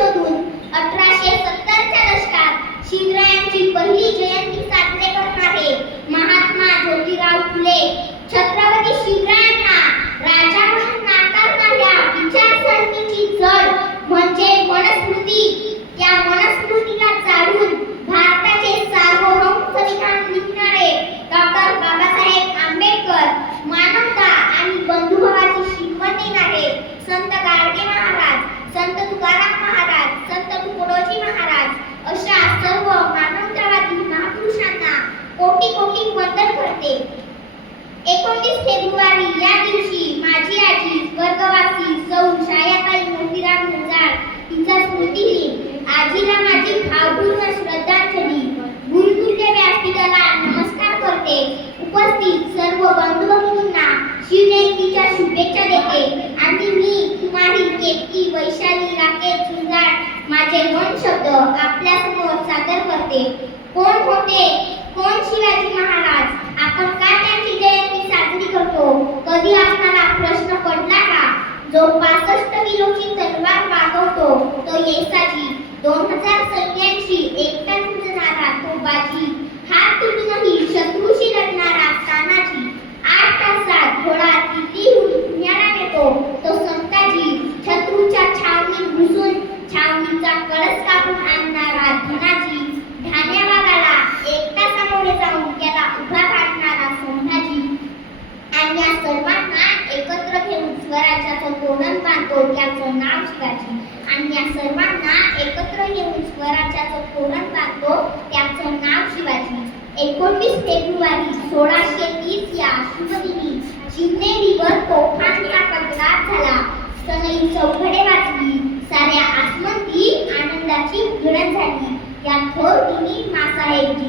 शोधून 1870च्या दशकात शिवरायांची पहिली जयंती साजरी करणारे महात्मा ज्योतिराव फुले छत्रपती शिवरायांना राजा म्हणून नाकारणाऱ्या विचारसरणीची जड म्हणजे मनुस्मृती. या मनुस्मृतीला जाणून भारताचे सार्वभौम संविधान लिहिणारे डॉक्टर बाबासाहेब आंबेडकर, मानवता आणि बंधुभावाची शिकवण देणारे संत गाडगे महाराज, संत तुकाराम महाराज, संत तुकडोजी महाराज अशा सर्व मानवतावादी महापुरुषांना कोटी कोटी वंदन करते. 19 फेब्रुवारी या दिवशी माझी आजी स्वर्गवासी सौ छायाताई नंदीराम गुंजाळ तिचा स्मृतिदिन. आजीला माझी भावपूर्ण श्रद्धांजली. गुरुतुल्य व्यासपीठाला नमस्कार करते. उपस्थित सर्व बंधू भगिनींना शिवजयंतीच्या शुभेच्छा देते. आणि मी कुमारी केतकी वैशाली राकेश गुंजाळ माझे 2 शब्द आपल्या समोर सादर करते. कोण होते, कोण शिवाजी महाराज? आपण का त्यांची जयंती साजरी करतो? कधी आपल्याला प्रश्न पडला का? जो 65 किलोची तलवार वागवतो तो येसाजी, 2000 सैन्यांशी एकटा झुंजणारा तो बाजी, हात तुटूनही शत्रूशी लढणारा तानाजी, 8 तासात घोडा दिल्लीहून पुण्याला नेतो तो संताजी, शत्रूच्या छावणीत घुसून छावणीचा कळस कापून आणणारा धनाजी, ठाण्या भागाला एकटा सामोरे जाऊन त्याला उभा काढणारा संभाजी. आणि या सर्वांना एकत्र घेऊन स्वराज्याचं तोरण बांधतो त्याचं नाव शिवाजी. आणि या सर्वांना एकत्र घेऊन स्वराज्याचं तोरण बांधतो त्याचं नाव शिवाजी. 19 फेब्रुवारी 1630 या शुभदिनी शिवनेरीवर तोफांचा कडकडाट झाला. सनई चौघडे वाजली. साऱ्या आसमंती आनंदाची उजळण झाली. या थोर दिनी मासाहेबजी